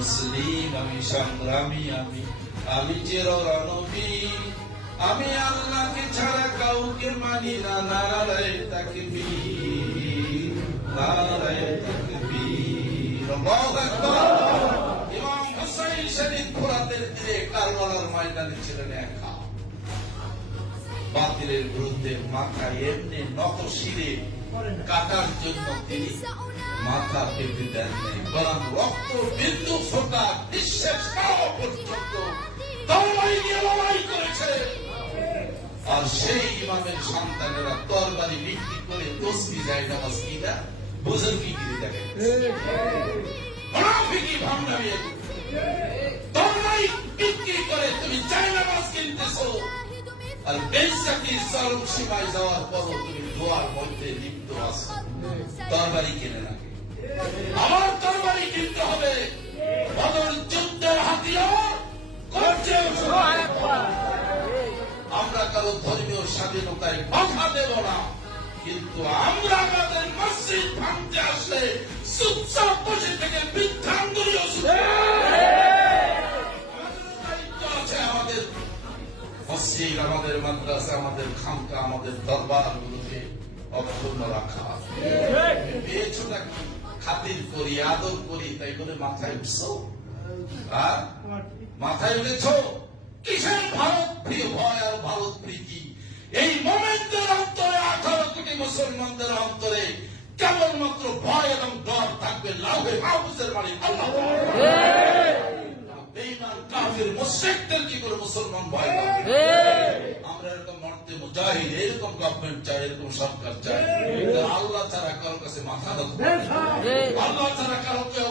মুসলিম, আমি সংগ্রামী, আমি চিররণবীর, আমি আল্লাহকে ছাড়া কাউকে মানি না। নারায়ে তাকবীর, নারায়ে তাকবীর, আল্লাহু আকবার। ইমাম হুসাইন শরীফ ফোরাতের তীরে কারবালার ময়দানে ছিলেন একা। বাতিলের বিরুদ্ধে মাথা এমনি নতশিরে কাটার জন্য তিনি মাথা পেতে দেন নাই, বরং রক্ত বিন্দু ফোটা নিঃশেষ হওয়া পর্যন্ত তরবারি নিয়ে লড়াই করেছে। আর সেই ইমামের সন্তানেরা তরবারি বিক্রি করে তসবিহ যায় নামাজ কিনা বুজুর্গিগিরি দেখে, মুনাফিকি ভাঙাবি। তরবারি বিক্রি করে তুমি যায় নামাজ কিনতেছো, আর বেইজ্জতির চরম সীমায় যাওয়ার পরও তুমি দোয়ার মধ্যে লিপ্ত আছো। তরবারি কিনে না, আমার তরবারি কিনতে হবে। বদর যুদ্ধের হাতিয়ার করছে। আমরা কারো ধর্মীয় স্বাধীনতায় বাধা দেব না, কিন্তু আমরা আমাদের মসজিদ ভাঙতে আসলে চুপচাপ বসে থেকে বৃদ্ধাঙ্গুলিও দায়িত্ব আছে। আমাদের মসজিদ, আমাদের মাদ্রাসা, আমাদের খানকা, আমাদের দরবার গুলোকে অক্ষুণ্ণ রাখা। পেয়েছো নাকি খাতির করি, আদর করি, তাই বলে মাথায় উঠছো? মাথায় উঠেছ কিসের ভারত প্রিয় ভয় আর ভারত প্রীতি? এই মোমেন্টের অন্তরে 18 কোটি মুসলমানদের অন্তরে কেবলমাত্র ভয় এবং ডর থাকবে। লাউহে মাহফুজের মালিক আল্লাহ। বেঈমান কাফির মুশরিকদের কি করে মুসলমান ভয় পাবে? আমরা এরকম মরতে মুজাহিদ, এরকম গভর্নমেন্ট চাই, এরকম সরকার চাই। আল্লাহ ছাড়া কারোর কাছে মাথা নত, আল্লাহ ছাড়া কারো কেউ